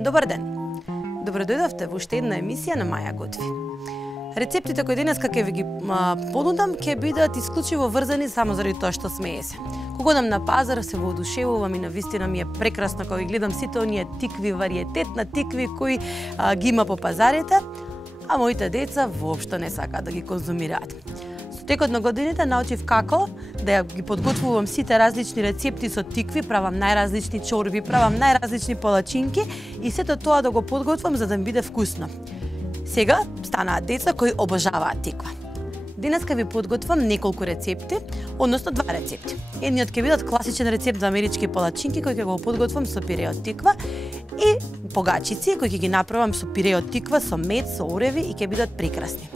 Добар ден. Добродојдовте во уште една емисија на Маја готви. Рецептите кои денеска ќе ви ги понудам ќе бидат исклучиво врзани само заради тоа што сме јесе. Кога одам на пазар се воодушевувам и навистина ми е прекрасно кога ги гледам сите оние тикви, вариетет на тикви кои ги има по пазарите, а моите деца воопшто не сакаат да ги конзумираат. Со текот на годините научив како да ги подготвувам сите различни рецепти со тикви, правам најразлични чорби, правам најразлични палачинки и сето тоа да го подготвам за да ми биде вкусно. Сега станаат деца кои обожаваат тиква. Денеска ви подготвам неколку рецепти, односно два рецепти. Едниот ќе бидат класичен рецепт за амерички палачинки кој ќе го подготвам со пире од тиква и погачици кои ќе ги направам со пире од тиква, со мед, со ореви и ќе бидат прекрасни.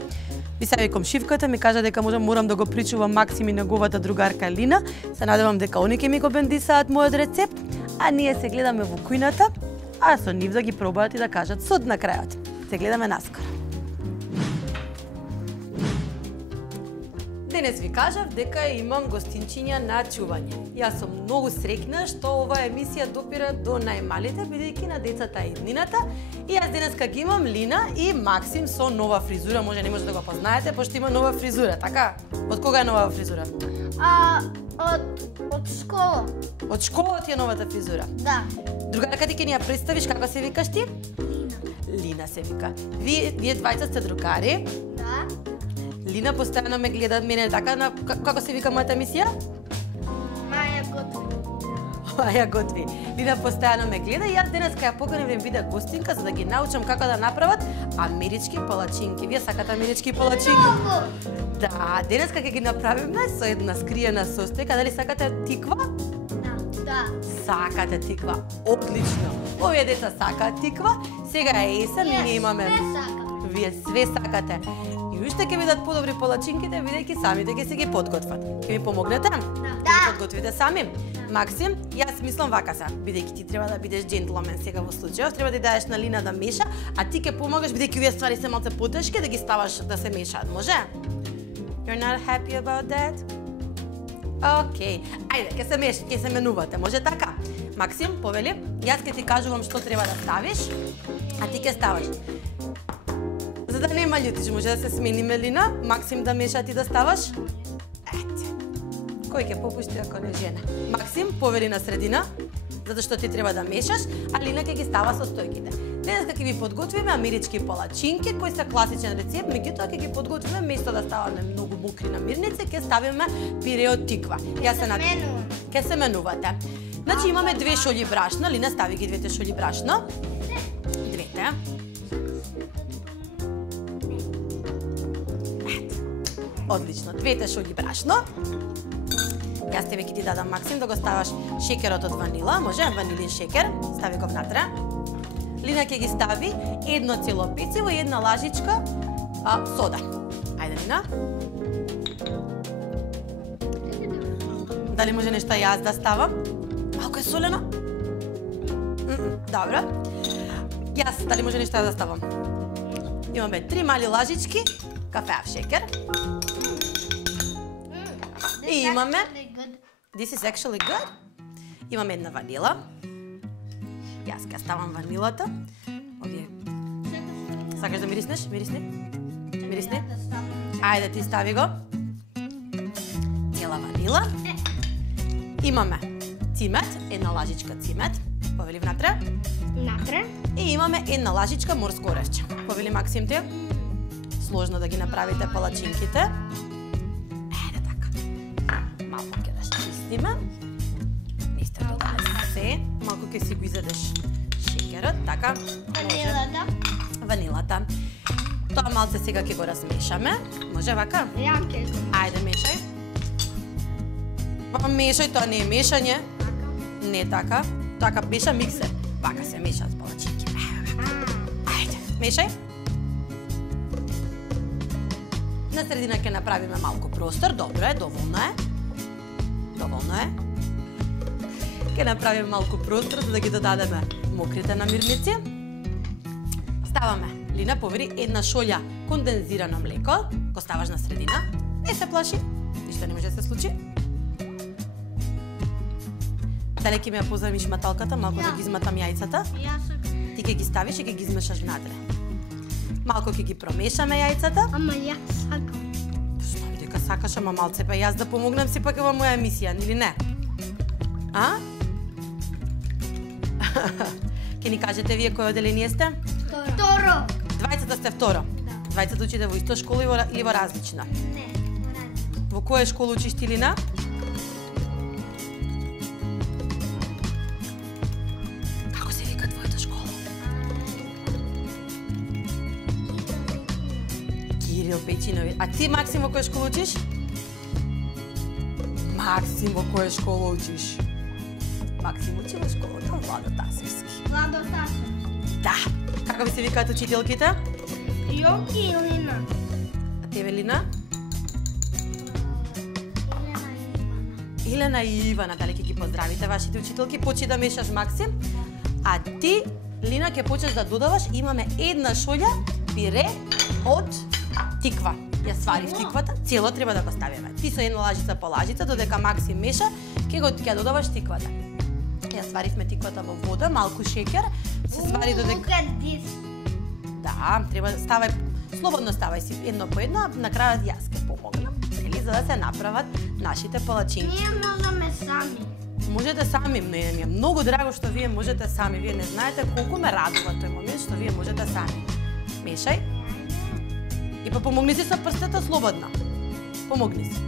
Ви сави комшивката ми кажа дека морам да го причувам Максим и неговата другарка Лина. Се надевам дека они ќе ми го бендисаат мојот рецепт, а ние се гледаме во кујната, а со нив да ги пробаат и да кажат сод на крајот. Се гледаме наскоро. Денес ви кажав дека имам гостинчиња на чување. Јас сум многу среќна што оваа емисија допира до најмалите, бидејќи на децата е иднината. И јас денеска ги имам Лина и Максим со нова фризура. Може не може да го познаете, пошто има нова фризура, така? Од кога е нова фризура? Од школа. Од школа ти е новата фризура? Да. Другарка ти ќе ни ја представиш, како се викаш ти? Лина. Лина се вика. Вие двајца сте другари? Да. Лина постојано ме гледа мене така на како се вика мојата емисија? Маја готви. Маја готви. Лина постојано ме гледа и јас денеска ја поканив да ми биде гостинка за да ги научам како да направат амерички палачинки. Вие сакате амерички палачинки? Да, денеска ќе ги направиме со една скриена состојка. Дали сакате тиква? Да. Сакате тиква. Одлично. Овие деца сакаат тиква. Сега е есен и ние имаме... Вие све сакате. И уште ќе бидат подобри палачинките, бидејќи самите ќе се ги подготват. Ќе ми помогнете? Да. Подготвите сами? Максим, јас мислам вака се, бидејќи ти треба да бидеш джентлмен сега во случајов, треба да дадеш на Лина да меша, а ти ќе помогаш бидејќи овие ствари се малце потешки да ги ставаш да се мешаат, може? You're not happy about that? Океј. Ајде, ќе се менувате, може така? Максим, повели, јас ќе ти кажувам што треба да ставиш, а ти ќе ставаш. За да нема љутиш, може да се смениме, Лина? Максим да меша, ти да ставаш? Ете. Кој ќе попушти ако не жена? Максим, повели на средина, затоа што ти треба да мешаш, а Лина ќе ги става состојките. Денеска ќе ви подготвиме амерички палачинки, кои се класичен рецепт, меѓутоа ќе ги подготвиме место да ставаме многу мокри намирници, ќе ставиме пире од тиква. Јас се надевам. Ќе се менувате. Значи имаме 2 шолји брашно, Лина стави ги 2 шолји брашно. 2. Одлично, 2 шолји брашно. Јас тебе ќе ти дадам, Максим, да го ставаш шекерот од ванила, може, ванилин шекер, стави го внатре. Лина ќе ги стави 1 цело пeciво и 1 лажичка сода. Ајде, Лина. Дали може нешто јас да ставам? Малку е солено? Добро. Јас, дали може нешто да ставам? Имаме 3 мали лажички кафеав шекер. И имаме... This is actually good. Имаме една ванила. Јас ќе ставам ванилата. Овие... Сакаш да мириснеш? Мирисни? Мирисни? Ајде, ти стави го. Цела ванила. Имаме цимет, една лажичка цимет. Повели внатре. Внатре. И имаме една лажичка морско оревче. Повели, Максим, ти. Сложно да ги направите палачинките. Еде така. Малку ќе да чистиме. Исто да се. Малку ќе си го изедеш шекерот, така. Ванилата. Ванилата. Тоа малце сега ќе го размешаме. Може вака? Ја ќе го. Ајде, мешај. Па мешај, тоа не е мешање. Не така. Така меша миксер. Вака се мешаат палачинки. Ајде, мешај. На средина ќе направиме малку простор. Добро е, доволно е. Доволно е. Ќе направиме малку простор за да ги додадеме мокрите намирници. Ставаме, Лина, повери, 1 шолја кондензирано млеко. Го ставаш на средина. Не се плаши. Ништо не може да се случи. Дали ќе ми ја позајмиш маталката, малку да ги изматам јајцата? Јас Ти ќе ги ставиш и ќе ги измешаш внатре. Малку ќе ги промешаме јајцата. Ама ја сакам. Знам дека сакаш, ама малце па јас да помогнам си пак во моја емисија, или не? А? Ке ни кажете вие кој оделение сте? Второ. Двајцата сте второ. Двајцата учите во иста школа или во различна? Не. Во која школа учиш ти, Лина? Како се вика твојата школа? Кирил Печинови. А ти, Максим, во која школа учиш? Максим, во која школа учиш? Максим учи во школата Владо Тасовски. Владо Тасовски. Да. Како ви се викаат учителките? Јоки и Лина. А тебе, Лина? Елена и Ивана, дали ќе ги поздравите вашите учителки? Почи да мешаш, Максим. А ти, Лина, ќе почнеш да додаваш. Имаме една шолја пире од тиква. Ја сварив тиквата, цело треба да го ставиме. Ти со една лажица по лажица, додека Максим меша, ќе додаваш тиквата. Ја сваривме тиквата во вода, малку шеќер, се свари додека... Да, треба да ставај, слободно ставај си едно по едно, на крајот јас ќе помогнам, нели, за да се направат нашите палачинки. Ние можеме сами. Можете сами, ми е многу драго што вие можете сами. Вие не знаете колку ме радува тој момент што вие можете сами. Мешај. И па помогни си со прстата слободно. Помогни си.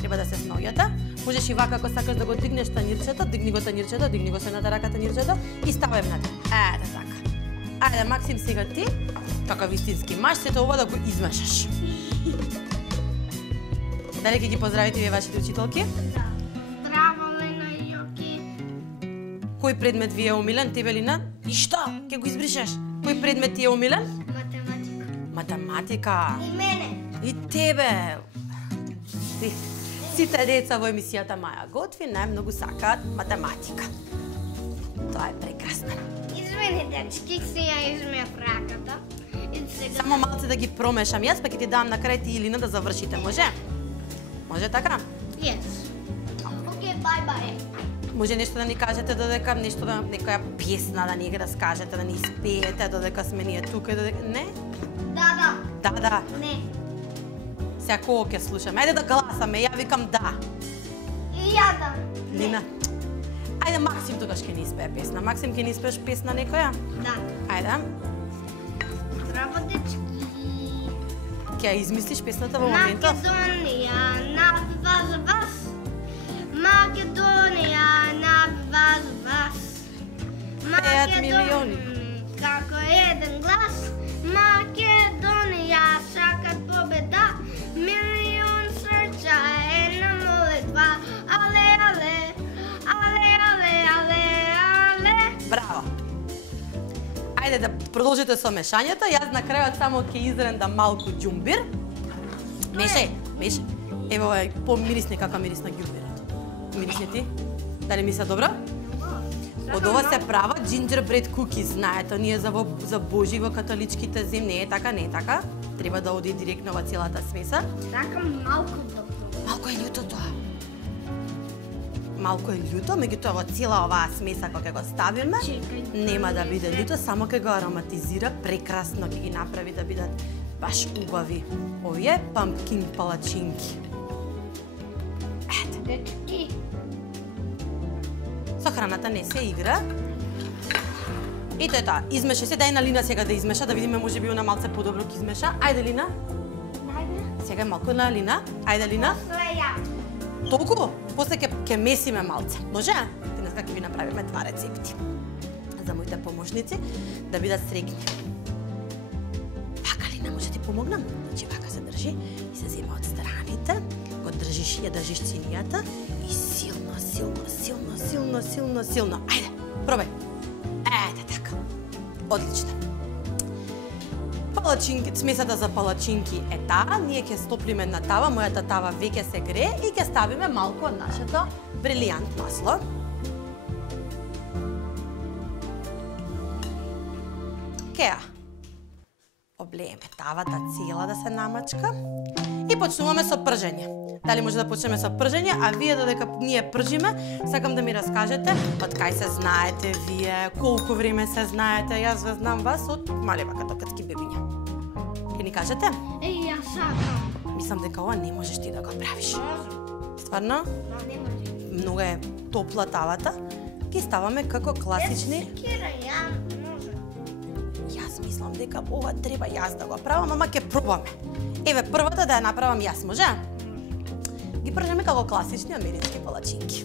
Треба да се сноѓате. Можеш и вака ако сакаш да го дигнеш танирчето, дигни го со едната рака танирчето и ставај внатре. Така. Ајде, Максим, сега ти, како вистински маж, сето ова да го измешаш. Дали ќе ги поздравите вие вашите учителки? Да. Здраво, Лина и Јоки. Кој предмет ви е омилен, тебе, Лина? И што? Ќе го избришеш? Кој предмет ти е омилен? Математика. Математика. И мене. И тебе. Сите деца во емисијата Маја готви најмногу сакаат математика. Тоа е прекрасно. Извини, дечки, си ја измеав раката. Само малце да ги промешам јас, па ќе ти дам на крај ти и Лина да завршите, може? Може така? Yes. Окей, бај. Може нешто да ни кажете додека, нешто да, некоја песна да ни раскажете, да ни испеете додека сме ние тука, додека... Не? Да. Не. Сега кого ќе слушаме? Ајде да гласаме, ја викам да. И ја да. Лина. Ајде, Максим тогаш ќе ни испее песна. Максим, ќе ни испееш песна некоја? Да. Ајде. Здраво, дечки. Ќе ја измислиш песната во моментов? Македонија, навива за вас. Македонија, навива за вас. Пеат милиони. Како еден глас. Македонија сакат победа. Милион срца е на молитва. Але. Браво! Ајде да продолжите со мешањето. Јас на крајот само ќе изрендам малку џумбир. Мешај. Ево е помирисни како мирисна ѓумбирот. Мирисни ти? Дали миса добро? Од ова се прават gingerbread cookies, знаете, ние за Божи во католичките земји, не е така? Треба да оди директно во целата смеса. Сакам малку добро. Малку е љуто тоа. Малку е љуто, меѓутоа во цела оваа смеса кога го ставиме, нема да биде љуто, само ќе го ароматизира прекрасно, ќе ги направи да бидат баш убави. Овие pumpkin палачинки. Дечки. Со храната не се игра. И тоа е тоа. Измеша се, дај на Лина сега да измеша, да видиме можеби она малце подобро ќе измеша. Ајде, Лина. Сега малку на Лина. Ајде, Лина. Толку? После ќе месиме малце. Може? Денеска ќе ви направиме два рецепти. За моите помошници да бидат среќни. Вака, Лина, може ти помогнам? Значи вака се држи и се зема од страните. Го држиш, ја држиш ценијата и силно. Ајде, пробај. Ете така. Одлично. Палачинки, смесата за палачинки е таа. Ние ќе стоплиме на тава, мојата тава веќе се грее и ќе ставиме малку од нашето брилијант масло. Ќе ја облееме тавата цела да се намачка И почнуваме со пржење. Дали може да почнеме со пржење, а вие додека ние пржиме, сакам да ми раскажете од кај се знаете вие, колку време се знаете. Јас ве знам вас од малева като кацки бебиња. Ке ни кажете? Јас сакам. Мислам дека ова не можеш ти да го правиш. Може. Стварно? Не може. Многу е топла тавата. Ги ставаме како класични. Секира, ја може. Јас мислам дека ова треба јас да го правам, ама ќе пробаме. Еве првата да ја направам јас, може? Ги пржеме како класични амерички палачинки.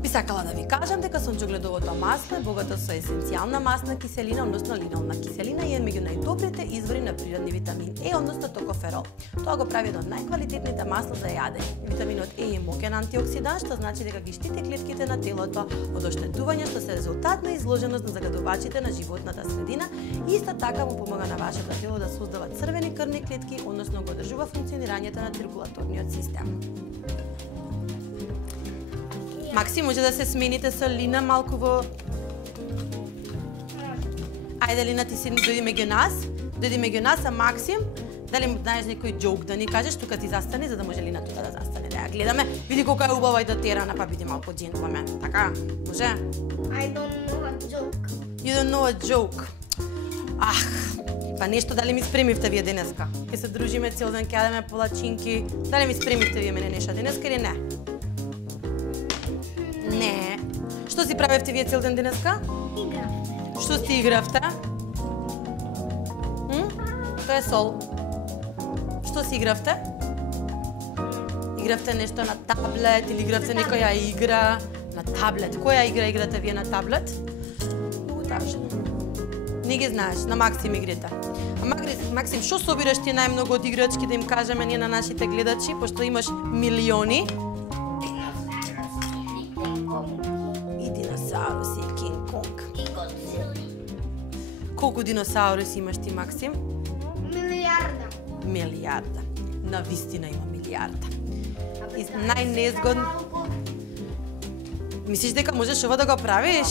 Би сакала да ви кажам дека сонџогледовото масло е богато со есенцијална масна киселина, односно линолна киселина и е меѓу најдобрите извори на природни витамин Е, односно токоферол. Тоа го прави од најквалитетните масла за јадење. Витаминот Е е моќен антиоксидант, што значи дека ги штити клетките на телото од оштетување, што се резултат на изложеност на загадувачите на животната средина и исто така му помага на вашето тело да создава црвени крвни клетки, односно го одржува функционирањето на циркулаторниот систем. Макси, може да се смените со Лина малку во... Ајде, Лина, ти си дојди меѓу нас. Дојди меѓу нас, а Максим, дали знаеш некој џоук да ни кажеш, тука ти застане, за да може Лина тука да застане. Да ја гледаме, види колку е убава и дотерана, па биди малку джентлмен. Така, може? I don't know a joke. You don't know a joke. Ах, па нешто дали ми спремивте вие денеска? Ке се дружиме цел ден, ке јадеме полачинки. Дали ми спремивте вие мене нешто денеска или не? Не. Што си правевте вие цел ден денеска? Игравте. Што си игравте? Тоа е сол. Што си игравте? Игравте нешто на таблет или игравте некоја игра на таблет? Која игра играте вие на таблет? Многу тажно. Не ги знаеш, на Максим игрите. А Максим, што собираш ти најмногу од играчки да им кажеме ние на нашите гледачи, пошто имаш милиони? Диносауруси и Кинг Конг. И Годзили. Колку диносауруси имаш ти, Максим? Милиарда. Милиарда. Навистина има милиарда. И најнезгодно... Мислиш дека можеш ова да го правиш?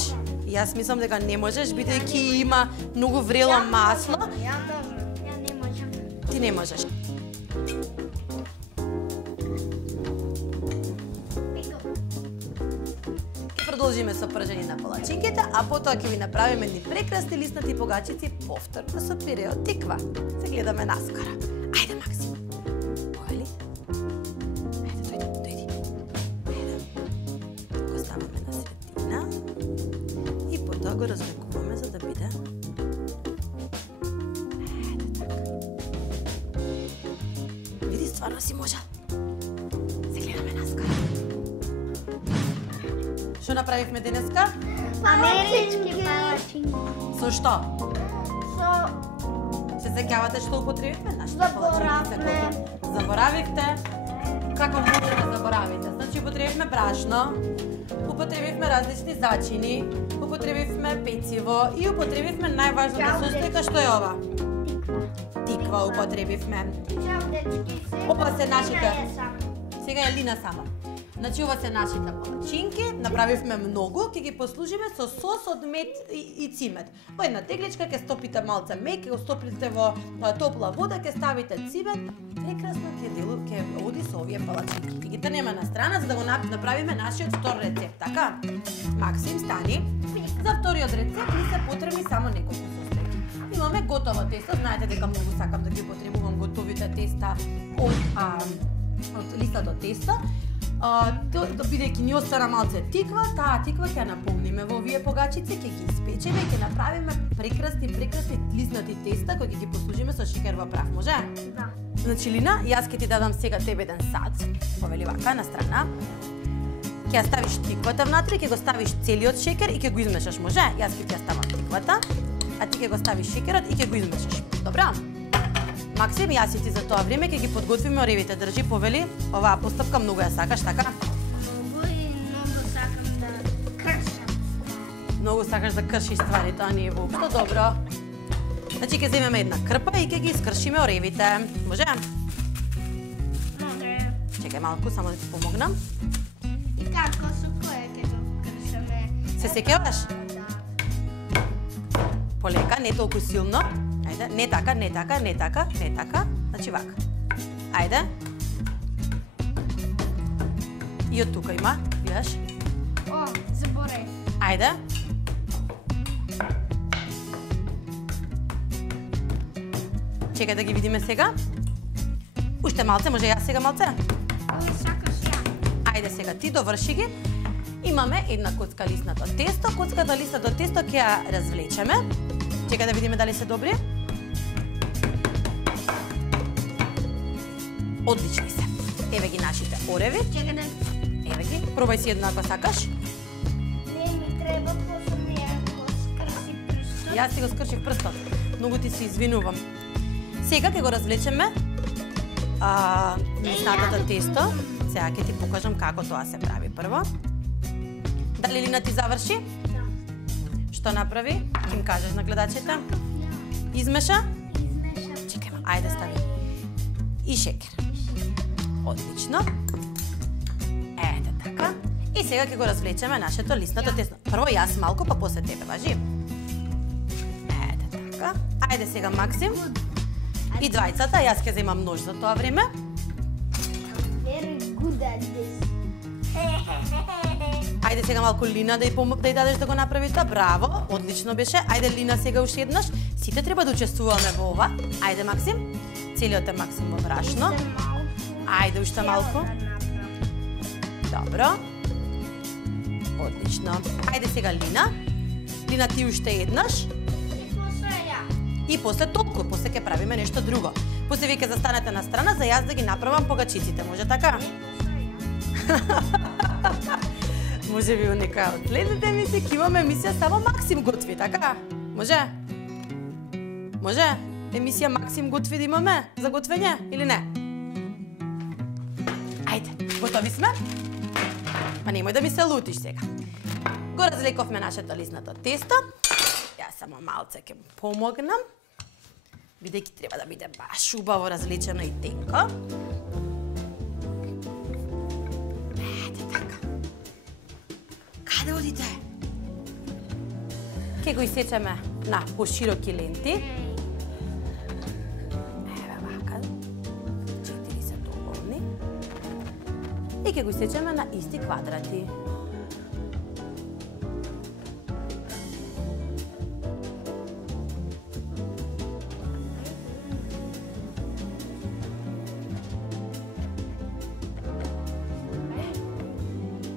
Јас мислам дека не можеш, бидејќи има многу врело масло. Ја можам. Ја не можам. Ти не можеш. Продолжиме со пржење на палачинките, а потоа ќе ви направиме едни прекрасни лиснати погачици повторно со пире од тиква. Се гледаме наскоро. Ајде, Максим. Појали? Ајде, дојди. Ајде. Го ставаме на средина. И потоа го развлекуваме за да биде. Ајде, така. Види, стварно си можел. Се гледаме наскоро. Што направивме денеска? Амерички палачинки. Со што? Со Се сеќавате што употребивме? Заборавме. Заборавивте? Како може да заборавите? Значи употребивме брашно, употребивме различни зачини, употребивме пecivo и употребивме најважната состојка што е ова? Тиква употребивме. Чао, дечки. Ова се нашите. Сега Сега е Лина сама. Значи ова се нашите палачинки, направивме многу, ќе ги послужиме со сос од мед и цимет. Во една тегличка ќе стопите малце мед, ќе го стопите во топла вода, ќе ставите цимет, прекрасно ќе оди со овие палачинки. Ќе ги трнеме на страна за да го направиме нашиот втор рецепт, така? Максим, стани. За вториот рецепт ни се потребни само неколку состојки. Имаме готово тесто, знаете дека многу сакам да ги употребувам готовите теста од листато тесто. Бидејќи ни остана малце тиква, таа тиква ќе наполниме во овие погачици, ќе ги испечеме и ќе направиме прекрасни лиснати теста кои ќе ги послужиме со шекер во прав, може? Да. Значи, Лина, јас ќе ти дадам сега тебе еден сац, повели вака на страна. Ќе ја ставиш тиквата внатре, ќе го ставиш целиот шекер и ќе го измешаш, може? Јас ќе ти ја ставам тиквата, а ти ќе го ставиш шекерот и ќе го измешаш. Добро? Максим, јас и ти за тоа време ќе ги подготвиме оревите. Држи, повели, оваа постапка многу ја сакаш, така? Многу сакам да кршам. Многу сакаш да кршиш ствари, тоа не е воопшто добро. Значи ќе земеме една крпа и ќе ги искршиме оревите. Може? Може. Чекај малку, само да ти помогнам. И како со која ќе го кршаме? Се сеќаваш? Да. Полека, не толку силно. Ајде, не така, не така, не така, не така. Значи вака. Ајде. И од тука има, гледаш? О, заборев. Ајде. Чекај да ги видиме сега. Уште малце, може јас сега малце? Ова сакаш ја. Ајде сега ти доврши ги. Имаме една коцка лиснато тесто. Коцката лиснато тесто ќе ја развлечеме. Чекај да видиме дали се добри. Одлични се. Еве ги нашите ореви. Чекај да... Еве ги. Пробај си една ако сакаш. Не ми треба, пошто ми ја го скрси прстот. Јас си го скршив прстот. Многу ти се извинувам. Сега ќе го развлечеме лиснатото тесто. Сега ќе ти покажам како тоа се прави прво. Дали Лина ти заврши? Да. Што направи? Ќе им кажеш на гледачите? Измеша? Измеша. Чекај, ајде стави. И шекер. Одлично. Ете така. И сега ќе го развлечеме нашето лиснато тесто. Прво јас малку, па после тебе, важи? Ете така. Ајде сега Максим. И двајцата, јас ќе земам нож за тоа време. Very good at this. Ајде сега малку Лина да ја дадеш да го направи тоа. Браво, одлично беше. Ајде Лина сега уште еднаш. Сите треба да учествуваме во ова. Ајде Максим. Целиот е Максим во брашно. Ајде уште малку. Добро. Одлично. Ајде сега Лина. Лина ти уште еднаш. И после толку, после ќе правиме нешто друго. После вие ќе застанете на страна за јас да ги направам погачиците, може така? Може би у некоја од следните емисии ќе имаме емисија само Максим готви, така? Може? Може? Емисија Максим готви да имаме за готвење или не? Ајде, готови сме? Па немој да ми се лутиш сега. Го разлековме нашето лиснато тесто. Јас само малце ќе му помогнам. Бидејќи треба да биде баш убаво различено и тенко. Ете така. Каде одите? Ке го исечеме на пошироки ленти. Еве вака. 4 се доволни. И ке го исечеме на исти квадрати.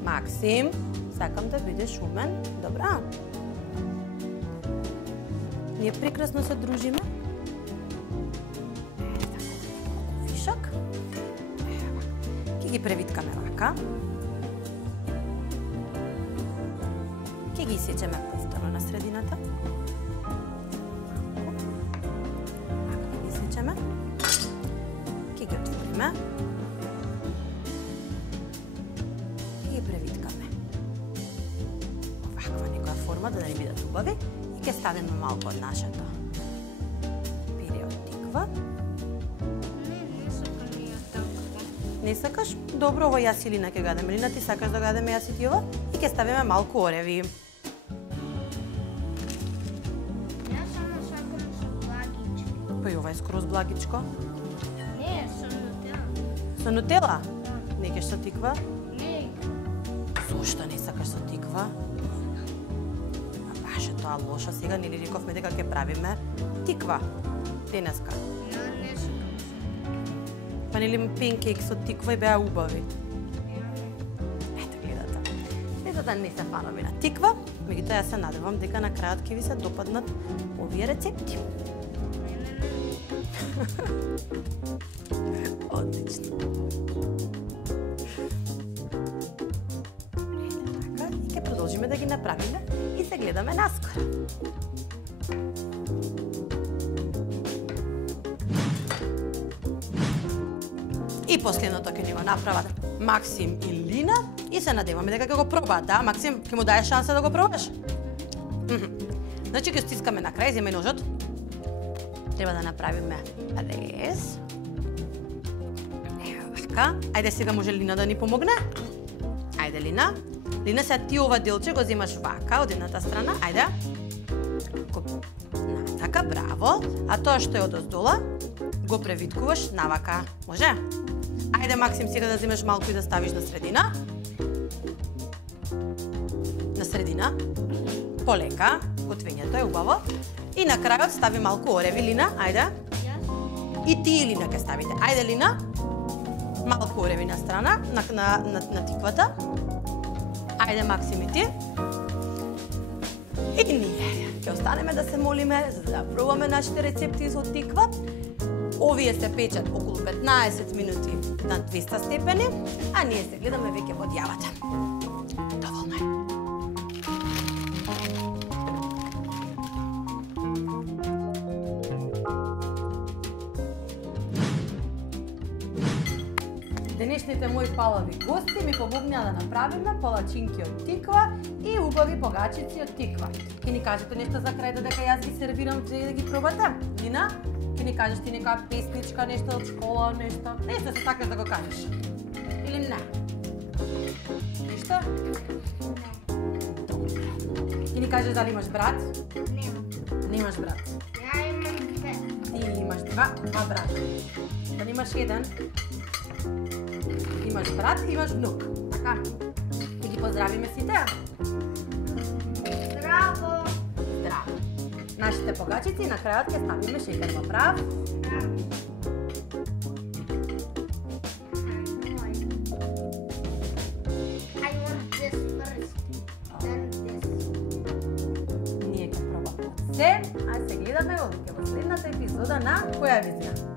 Максим, сакам да бидеш умен. Добра. Ние прекрасно се дружиме. Малку вишак. Ќе ги превиткаме вака. Ќе ги исечеме повторно на средината. Вака ќе ги исечеме. Ќе ги отвориме. Превиткаме. Оваква некоја форма да не бидат убави и ќе ставиме малку од нашето пире од тиква. Не сакам ја толкова. Не сакаш? Добро, ова јас и Лина ќе гадеме. Лина, ти сакаш да гадеме јас и ти ова? И ќе ставиме малку ореви. Јас само сакам со благички. Па и ова е скроз благичко. Не, со нутела. Со нутела? Не кеш со тиква? Не. Зошто не сакаш со тиква? А баш е тоа лошо. Сега нели рековме дека ќе правиме тиква денеска. Ја не сакам со. Па нели пенкейк со тиква и беа убави. Ето гледате. Децата не се фанови на тиква, меѓутоа јас се надевам дека на крајот ќе ви се допаднат овие рецепти. Одлично. Така, и ќе продолжиме да ги направиме и се гледаме наскоро. И последното ќе ни го направат Максим и Лина и се надеваме дека ќе го пробаат, да? Максим, ќе му даеш шанса да го пробаш? Значи ќе стискаме на крај, земај ножот. Треба да направиме рез. Ево вака. Ајде сега може Лина да ни помогне. Ајде Лина. Лина, сега ти ова делче го земаш вака од едната страна. Ајде. Така, браво. А тоа што е од оздола, го превиткуваш навака. Може? Ајде, Максим, сега да земеш малку и да ставиш на средина. На средина. Полека. Готвењето е убаво. И на крајот стави малку ореви, Лина. Ајде. И ти, Лина, ке ставите. Ајде, Лина. Малку ореви на страна, на тиквата. Ајде, Максим, и ти. И ние ќе останеме да се молиме за да пробаме нашите рецепти со тиква. Овие се печат околу 15 минути на 200 степени, а ние се гледаме веќе во јавата. Доволно е. Денешните мои палави гости ми помогнаа да направиме палачинки од тиква и убави погачици од тиква. Ке ни кажете нешто за крај додека јас ги сервирам за да ги пробате? Лина? Ке ни кажеш ти нека песничка, нешто од школа, нешто? Нешто се сакаш да го кажеш? Или не? Нешто? Не. Добре. Ке ни кажеш дали имаш брат? Немам. Немаш брат. Ја имам две. Ти имаш два брата. Дали имаш еден? Имаш брат и имаш внук. Така? И ги поздравиме сите? Здраво. Здраво. Нашите погачици на крајот ќе ставиме шеќер во прав. I want this first, then this. Ние ќе пробаме се, а се гледаме во следната епизода на Која визија?